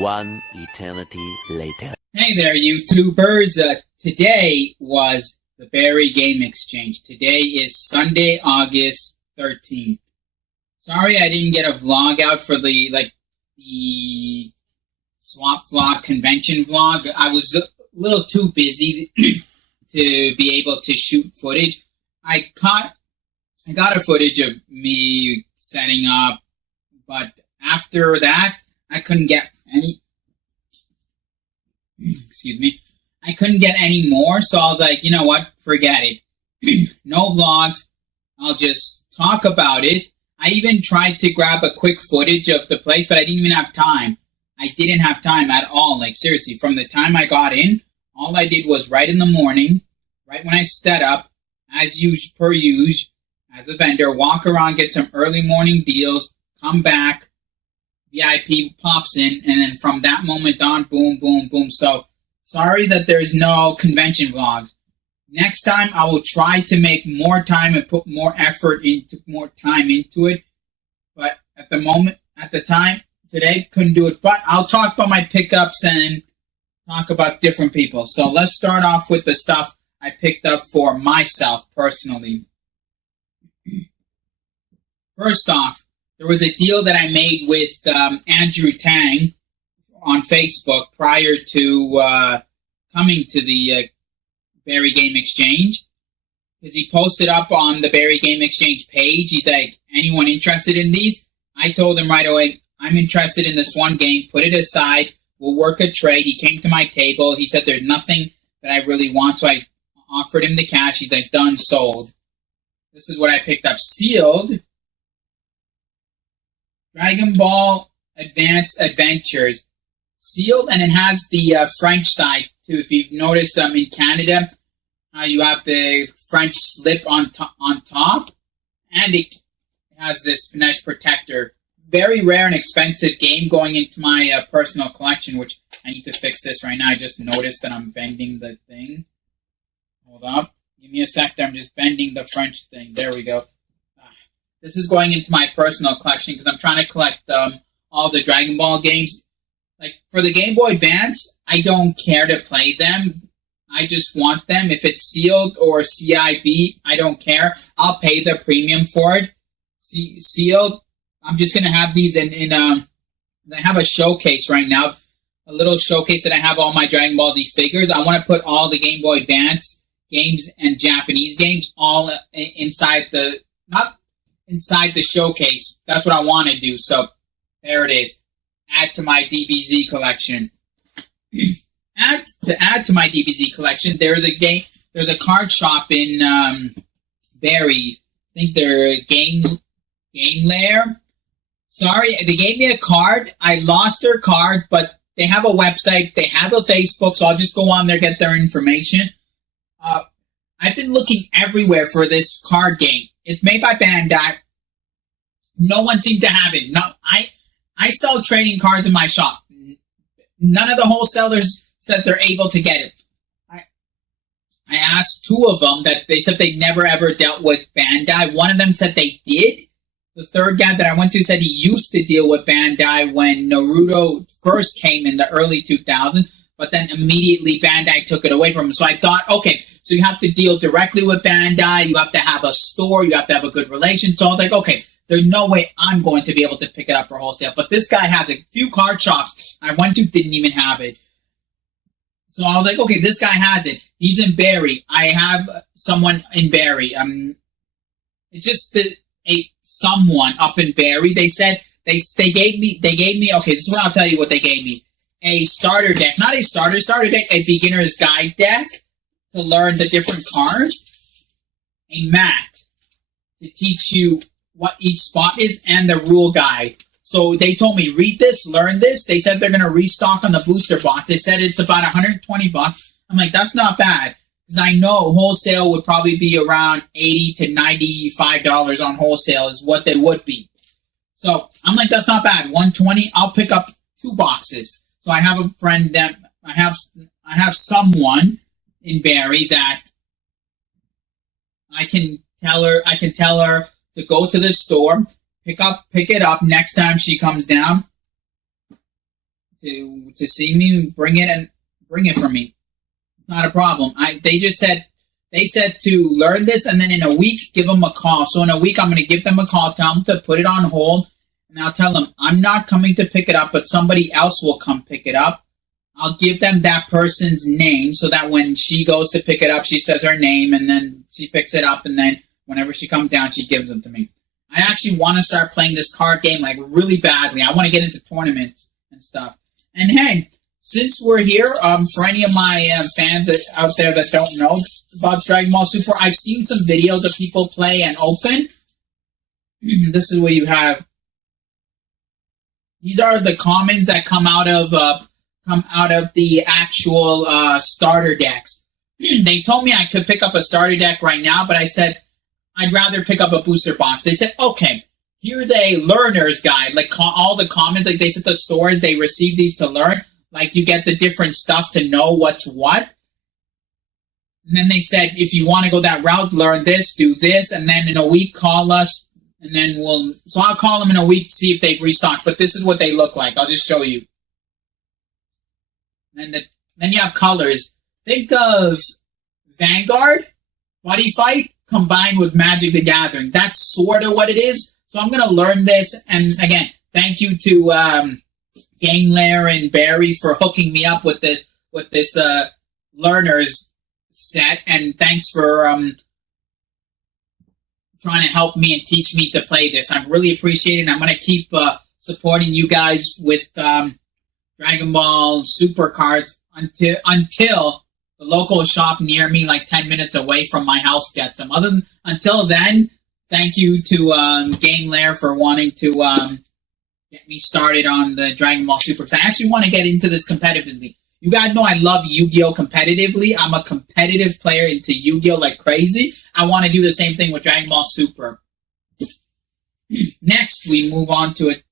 One eternity later. Hey there, YouTubers. Today was the Barrie Game Exchange. Today is Sunday, August 13th. Sorry I didn't get a vlog out for the swap vlog, convention vlog. I was a little too busy to be able to shoot footage. I got a footage of me setting up, but after that, I couldn't get any. Excuse me. I couldn't get any more, so I was like, you know what? Forget it. No vlogs. I'll just talk about it. I even tried to grab a quick footage of the place, but I didn't even have time. I didn't have time at all. Like, seriously, from the time I got in, all I did was right in the morning, right when I set up, as per usual, as a vendor, walk around, get some early morning deals, come back, VIP pops in, and then from that moment on, boom, boom, boom. So, sorry that there's no convention vlogs. Next time, I will try to make more time and put more time into it. But at the time, today, couldn't do it. But I'll talk about my pickups and talk about different people. So let's start off with the stuff I picked up for myself personally. First off, there was a deal that I made with Andrew Tang on Facebook prior to coming to the Barrie Game Exchange. Because he posted up on the Barrie Game Exchange page. He's like, anyone interested in these? I told him right away, I'm interested in this one game. Put it aside. We'll work a trade. He came to my table. He said there's nothing that I really want. So I offered him the cash. He's like, done, sold. This is what I picked up. Sealed. Dragon Ball Advance Adventures. Sealed, and it has the French side, too. If you've noticed in Canada, you have the French slip on top, and it has this nice protector. Very rare and expensive game going into my personal collection, which I need to fix this right now. I just noticed that I'm bending the thing. Hold up. Give me a sec. I'm just bending the French thing. There we go. This is going into my personal collection because I'm trying to collect all the Dragon Ball games. Like, for the Game Boy Advance, I don't care to play them. I just want them. If it's sealed or CIB, I don't care. I'll pay the premium for it. Sealed, I'm just going to have these in I have a showcase right now. A little showcase that I have all my Dragon Ball Z figures. I want to put all the Game Boy Advance games and Japanese games all inside not inside the showcase. That's what I want to do. So, there it is. Add to my DBZ collection. To add to my DBZ collection, there's a card shop in Barrie. I think they're Game Lair. Sorry, they gave me a card. I lost their card, but they have a website. They have a Facebook, so I'll just go on there, get their information. I've been looking everywhere for this card game. It's made by Bandai. No one seemed to have it. No, I sell trading cards in my shop. None of the wholesalers said they're able to get it. I asked two of them that they said they never ever dealt with Bandai. One of them said they did. The third guy that I went to said he used to deal with Bandai when Naruto first came in the early 2000s, but then immediately Bandai took it away from him. So I thought, okay, so you have to deal directly with Bandai. You have to have a store. You have to have a good relation. So I was like, okay, there's no way I'm going to be able to pick it up for wholesale. But this guy has a few card shops I went to, didn't even have it. So I was like, okay, this guy has it. He's in Barrie. I have someone in Barrie. It's just someone up in Barrie. They said they gave me. Okay, this is what I'll tell you. What they gave me: a starter deck, not a starter deck, a beginner's guide deck to learn the different cards, a mat to teach you what each spot is, and the rule guide. So they told me, read this, learn this. They said they're going to restock on the booster box. They said it's about $120. I'm like, that's not bad. Because I know wholesale would probably be around $80 to $95 on wholesale is what they would be. So I'm like, that's not bad. $120, I'll pick up 2 boxes. So I have a friend that I have someone in Barrie that I can tell her to go to the store, pick it up next time she comes down to see me, bring it for me. Not a problem. They said to learn this, and then in a week give them a call. So in a week I'm going to give them a call, tell them to put it on hold, and I'll tell them I'm not coming to pick it up, but somebody else will come pick it up. I'll give them that person's name so that when she goes to pick it up, she says her name, and then she picks it up, and then whenever she comes down, she gives them to me. I actually want to start playing this card game like really badly. I want to get into tournaments and stuff. And hey, since we're here, for any of my fans out there that don't know about Dragon Ball Super, I've seen some videos of people play and open. This is what you have. These are the commons that come out of the actual starter decks. They told me I could pick up a starter deck right now, but I said I'd rather pick up a booster box. They said, okay, here's a learner's guide, like all the commons, like they said the stores, they receive these to learn. Like you get the different stuff to know what's what. And then they said, if you want to go that route, learn this, do this, and then in a week call us, and then so I'll call them in a week to see if they've restocked. But this is what they look like. I'll just show you. And then you have colors. Think of Vanguard, Buddy Fight, combined with Magic the Gathering. That's sort of what it is. So I'm going to learn this. And again, thank you to Game Lair and Barrie for hooking me up with this learners set. And thanks for trying to help me and teach me to play this. I really appreciate it. And I'm going to keep supporting you guys with Dragon Ball Super cards until the local shop near me, like 10 minutes away from my house, gets them. Until then, thank you to Game Lair for wanting to get me started on the Dragon Ball Super. Because I actually want to get into this competitively. You guys know I love Yu-Gi-Oh! Competitively. I'm a competitive player into Yu-Gi-Oh! Like crazy. I want to do the same thing with Dragon Ball Super. Next, we move on to it.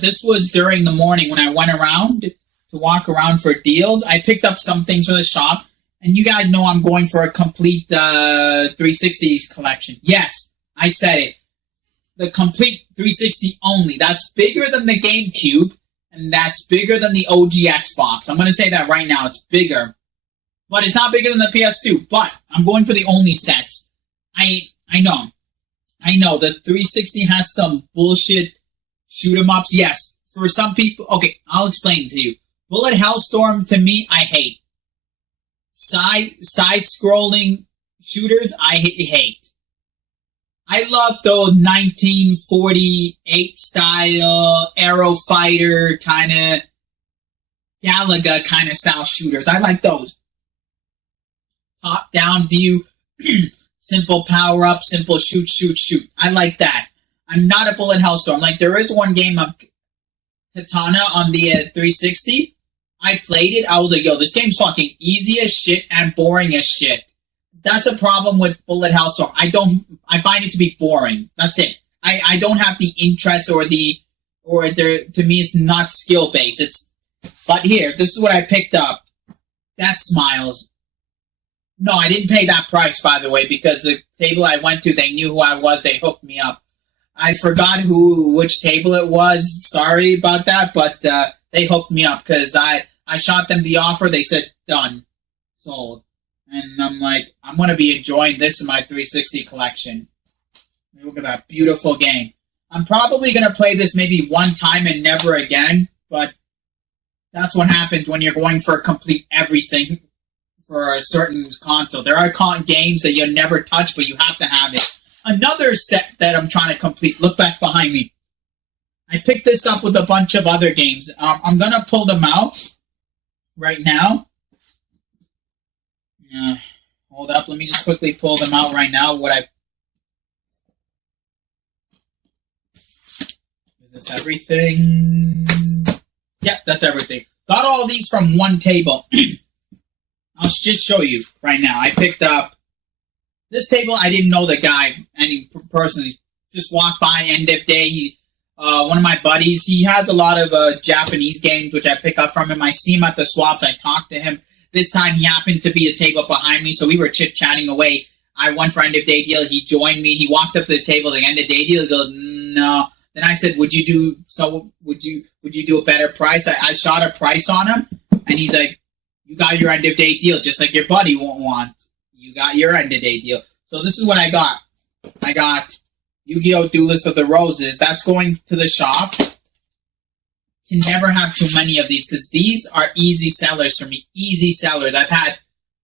This was during the morning when I went around to walk around for deals. I picked up some things from the shop, and you guys know I'm going for a complete 360s collection. Yes, I said it. The complete 360 only. That's bigger than the GameCube, and that's bigger than the OG Xbox. I'm going to say that right now. It's bigger. But it's not bigger than the PS2. But I'm going for the only sets. I know. The 360 has some bullshit shoot 'em ups, yes. For some people, okay, I'll explain to you. Bullet Hellstorm, to me, I hate. Side-scrolling shooters, I hate. I love those 1948 style, Arrow Fighter kind of, Galaga kind of style shooters. I like those. Top-down view, simple power-up, simple shoot. I like that. I'm not a Bullet Hellstorm. Like, there is one game of Katana on the 360. I played it. I was like, yo, this game's fucking easy as shit and boring as shit. That's a problem with Bullet Hellstorm. I find it to be boring. That's it. I don't have the interest to me, it's not skill-based. But here, this is what I picked up. That Smiles. No, I didn't pay that price, by the way, because the table I went to, they knew who I was. They hooked me up. I forgot which table it was. Sorry about that, but they hooked me up because I shot them the offer. They said, done. Sold. And I'm like, I'm going to be enjoying this in my 360 collection. Look at that beautiful game. I'm probably going to play this maybe one time and never again, but that's what happens when you're going for complete everything for a certain console. There are games that you'll never touch, but you have to have it. Another set that I'm trying to complete. Look back behind me. I picked this up with a bunch of other games. I'm going to pull them out right now. Hold up. Let me just quickly pull them out right now. Is this everything? Yep, that's everything. Got all these from one table. I'll just show you right now. I picked up this table. I didn't know the guy, any person. Just walked by end of day. One of my buddies, he has a lot of Japanese games, which I pick up from him. I see him at the swaps. I talk to him. This time he happened to be a table behind me, so we were chit-chatting away. I went for end of day deal. He joined me. He walked up to the table at the end of day deal. He goes, no, Then I said, would you do a better price? I shot a price on him, and he's like, you got your end of day deal, just like your buddy won't want. You got your end of day deal. So this is what I got. I got Yu-Gi-Oh! Duelist of the Roses. That's going to the shop. Can never have too many of these because these are easy sellers for me. Easy sellers. I've had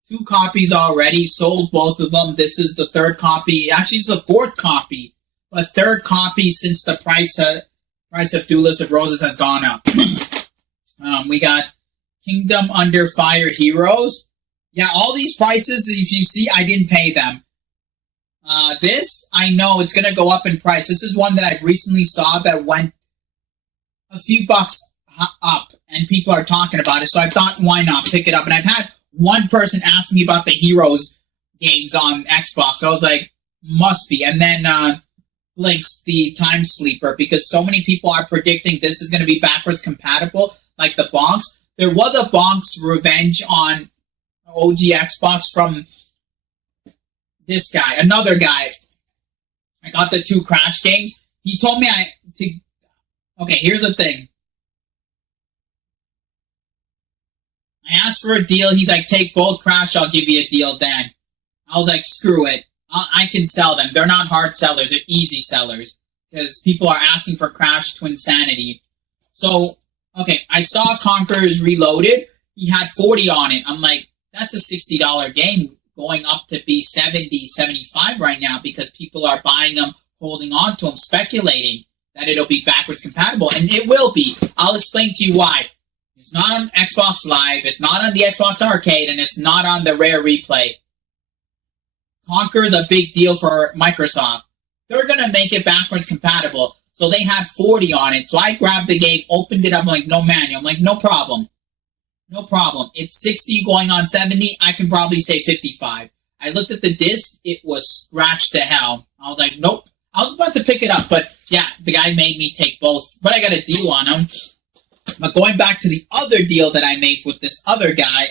2 copies already, sold both of them. This is the 3rd copy. Actually, it's the 4th copy, but 3rd copy since the price of Duelist of Roses has gone up. We got Kingdom Under Fire Heroes. Yeah, all these prices, if you see, I didn't pay them. This, I know it's going to go up in price. This is one that I've recently saw that went a few bucks up, and people are talking about it, so I thought, why not pick it up? And I've had one person ask me about the Heroes games on Xbox, so I was like, must be. And then Blinks, the Time Sleeper, because so many people are predicting this is going to be backwards compatible, like the Bonks. There was a Bonks Revenge on OG Xbox from this guy, another guy. I got the 2 Crash games. He told me okay, here's the thing. I asked for a deal. He's like, take both Crash, I'll give you a deal then. I was like, screw it. I can sell them. They're not hard sellers. They're easy sellers. Because people are asking for Crash to insanity. So, okay, I saw Conquerors Reloaded. He had 40 on it. I'm like, that's a $60 game going up to be 70, 75 right now because people are buying them, holding on to them, speculating that it'll be backwards compatible. And it will be. I'll explain to you why. It's not on Xbox Live, it's not on the Xbox Arcade, and it's not on the Rare Replay. Conquer's a big deal for Microsoft. They're going to make it backwards compatible. So they had 40 on it. So I grabbed the game, opened it up, I'm like, no manual. I'm like, no problem. No problem. It's 60 going on 70. I can probably say 55. I looked at the disc. It was scratched to hell. I was like, nope. I was about to pick it up, but yeah, the guy made me take both. But I got a deal on them. But going back to the other deal that I made with this other guy,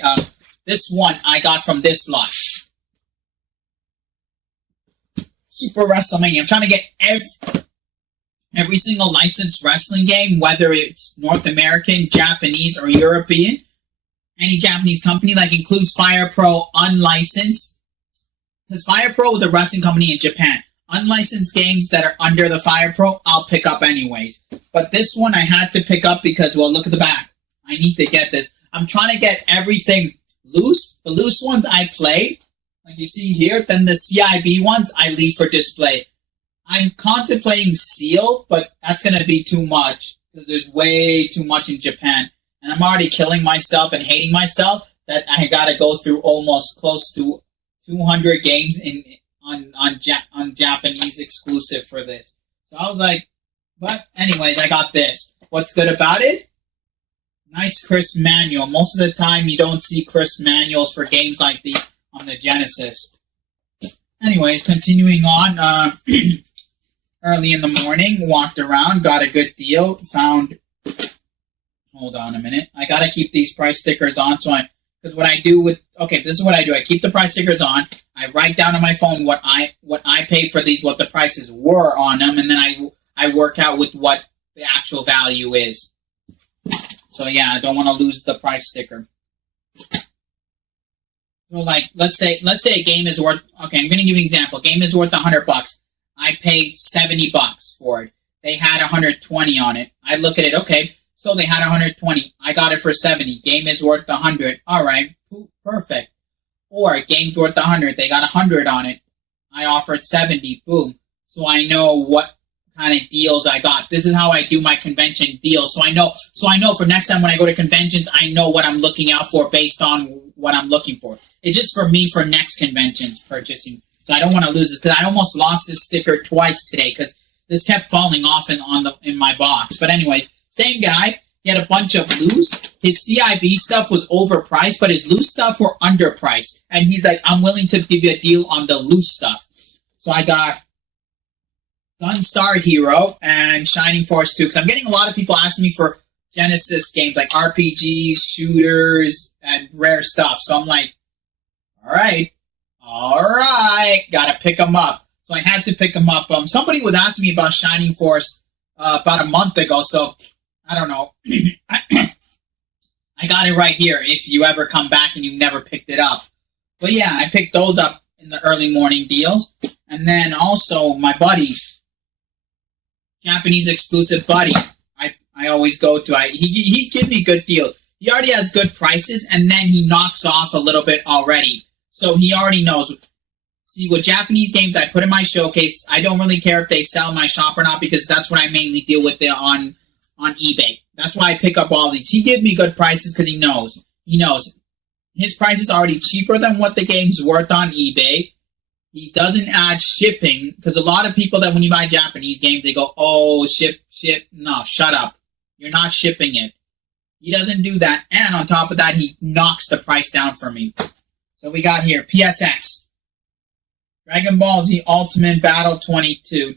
this one I got from this lot. Super WrestleMania. I'm trying to get every single licensed wrestling game, whether it's North American, Japanese, or European. Any Japanese company, like includes Fire Pro unlicensed. Because Fire Pro is a wrestling company in Japan. Unlicensed games that are under the Fire Pro, I'll pick up anyways. But this one I had to pick up because, well, look at the back. I need to get this. I'm trying to get everything loose. The loose ones I play, like you see here. Then the CIB ones I leave for display. I'm contemplating Seal, but that's going to be too much. Because there's way too much in Japan. And I'm already killing myself and hating myself that I got to go through almost close to 200 games on Japanese exclusive for this. So I was like, but anyways, I got this. What's good about it? Nice crisp manual. Most of the time you don't see crisp manuals for games like these on the Genesis. Anyways, continuing on, early in the morning, walked around, got a good deal, found, hold on a minute, I gotta keep these price stickers on, because what I do with, okay, this is what I do, I keep the price stickers on, I write down on my phone what I paid for these, what the prices were on them, and then I work out with what the actual value is. So yeah, I don't want to lose the price sticker. So like, let's say a game is worth, okay, I'm going to give you an example. A game is worth $100. I paid $70 for it. They had 120 on it. I look at it, okay, so they had 120. I got it for 70. Game is worth 100. All right, perfect. Or game's worth 100. They got 100 on it. I offered 70. Boom. So I know what kind of deals I got. This is how I do my convention deals. So I know for next time when I go to conventions, I know what I'm looking out for based on what I'm looking for. It's just for me for next conventions purchasing. So I don't want to lose this because I almost lost this sticker twice today because this kept falling off in my box. But anyways, same guy. He had a bunch of loose. His CIB stuff was overpriced, but his loose stuff were underpriced. And he's like, I'm willing to give you a deal on the loose stuff. So I got Gunstar Hero and Shining Force 2. Because I'm getting a lot of people asking me for Genesis games, like RPGs, shooters, and rare stuff. So I'm like, all right, gotta pick them up. So I had to pick them up. Somebody was asking me about Shining Force about a month ago, so I don't know. I got it right here if you ever come back and you've never picked it up. But yeah, I picked those up in the early morning deals. And then also my buddy, Japanese exclusive buddy, I always go to. He give me good deals. He already has good prices, and then he knocks off a little bit already. So he already knows. See, with Japanese games I put in my showcase, I don't really care if they sell my shop or not because that's what I mainly deal with on eBay. That's why I pick up all these. He gives me good prices because he knows. He knows. His price is already cheaper than what the game's worth on eBay. He doesn't add shipping because a lot of people that when you buy Japanese games, they go, oh, ship. No, shut up. You're not shipping it. He doesn't do that. And on top of that, he knocks the price down for me. So we got here PSX. Dragon Ball Z Ultimate Battle 22.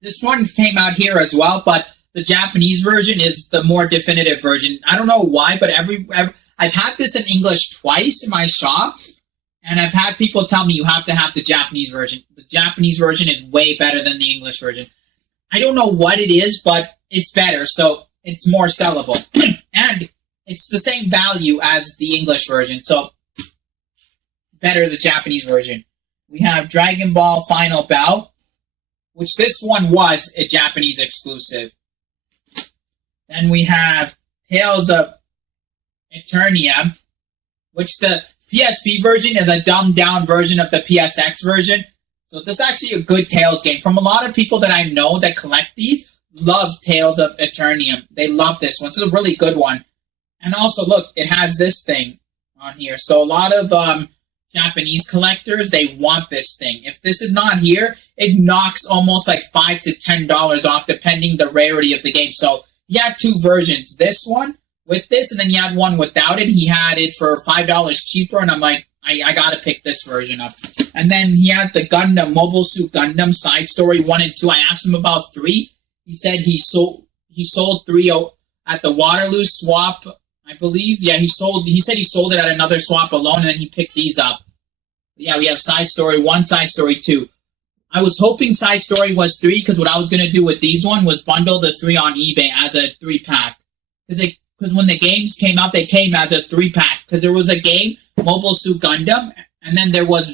This one came out here as well, but the Japanese version is the more definitive version. I don't know why, but I've had this in English twice in my shop, and I've had people tell me you have to have the Japanese version. The Japanese version is way better than the English version. I don't know what it is, but it's better, so it's more sellable. And it's the same value as the English version, so better the Japanese version. We have Dragon Ball Final Bout, which this one was a Japanese exclusive. Then we have Tales of Eternia, which the PSP version is a dumbed down version of the PSX version. So this is actually a good Tales game. From a lot of people that I know that collect these, love Tales of Eternia. They love this one. It's a really good one. And also, look, it has this thing on here. So a lot of Japanese collectors, they want this thing. If this is not here, it knocks almost like $5 to $10 off, depending the rarity of the game. So he had two versions. This one with this, and then he had one without it. He had it for $5 cheaper, and I'm like, I gotta pick this version up. And then he had the Gundam, Mobile Suit Gundam Side Story 1 and 2. I asked him about 3. He said he sold 3 at the Waterloo swap, I believe. Yeah, he said he sold it at another swap alone, and then he picked these up. Yeah, we have Side Story 1, Side Story 2. I was hoping Side Story was 3, because what I was going to do with these one was bundle the 3 on eBay as a 3-pack. Because when the games came out, they came as a 3-pack. Because there was a game, Mobile Suit Gundam, and then that was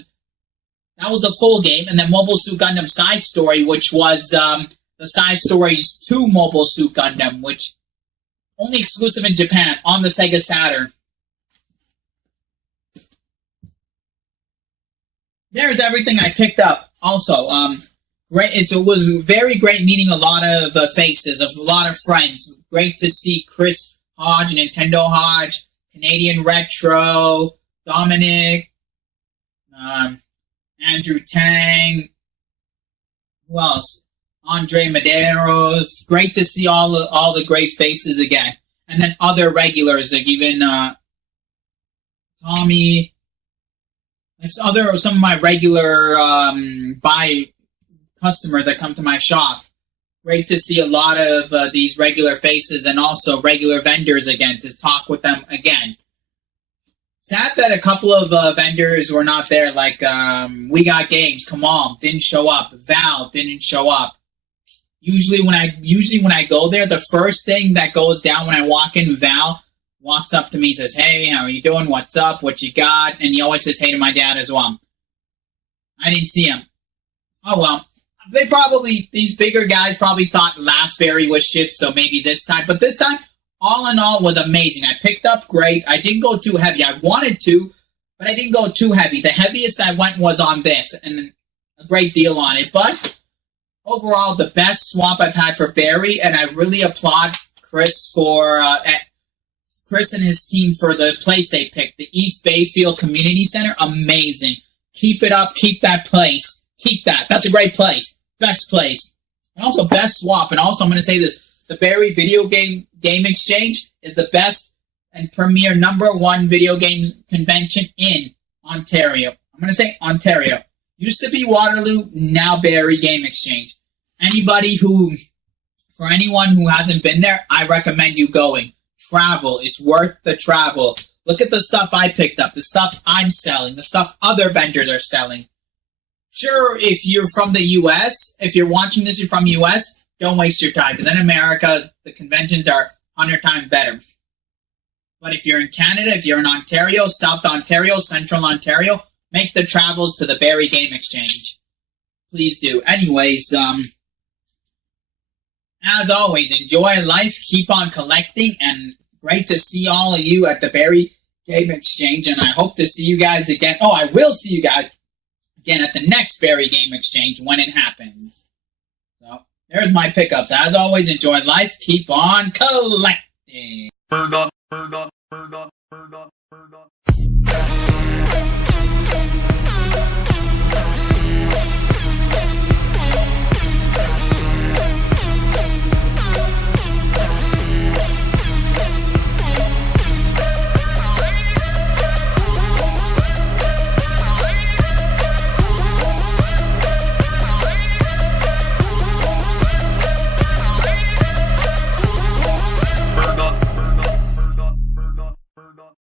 a full game, and then Mobile Suit Gundam Side Story, which was the Side Stories 2 Mobile Suit Gundam, which only exclusive in Japan on the Sega Saturn. There's everything I picked up. Also, great. It was very great meeting a lot of faces, a lot of friends. Great to see Chris Hodge, Nintendo Hodge, Canadian Retro, Dominic, Andrew Tang. Who else? Andre Medeiros. Great to see all the great faces again, and then other regulars like even Tommy. Some of my regular buy customers that come to my shop. Great to see a lot of these regular faces and also regular vendors again, to talk with them again. Sad that a couple of vendors were not there, like We Got Games, come on, didn't show up. Val didn't show up. Usually when I go there, the first thing that goes down when I walk in, Val walks up to me, says, hey, how are you doing? What's up? What you got? And he always says hey to my dad as well. I didn't see him. Oh, well. These bigger guys probably thought last Barrie was shit, so maybe this time. But this time, all in all, was amazing. I picked up great. I didn't go too heavy. I wanted to, but I didn't go too heavy. The heaviest I went was on this, and a great deal on it. But overall, the best swap I've had for Barrie, and I really applaud Chris Chris and his team for the place they picked, the East Bayfield Community Center. Amazing. Keep it up. Keep that place. Keep that. That's a great place. Best place. And also best swap. And also I'm going to say this. The Barrie Video Game Exchange is the best and premier #1 video game convention in Ontario. I'm going to say Ontario. Used to be Waterloo, now Barrie Game Exchange. For anyone who hasn't been there, I recommend you going. Travel. It's worth the travel. Look at the stuff I picked up, the stuff I'm selling, the stuff other vendors are selling. Sure, if you're from the U.S., if you're watching this, you're from U.S., don't waste your time, because in America, the conventions are 100 times better. But if you're in Canada, if you're in Ontario, South Ontario, Central Ontario, make the travels to the Barrie Game Exchange. Please do. Anyways, as always, enjoy life, keep on collecting, and great to see all of you at the Barrie Game Exchange, and I hope to see you guys again. Oh, I will see you guys again at the next Barrie Game Exchange when it happens. So, there's my pickups. As always, enjoy life, keep on collecting.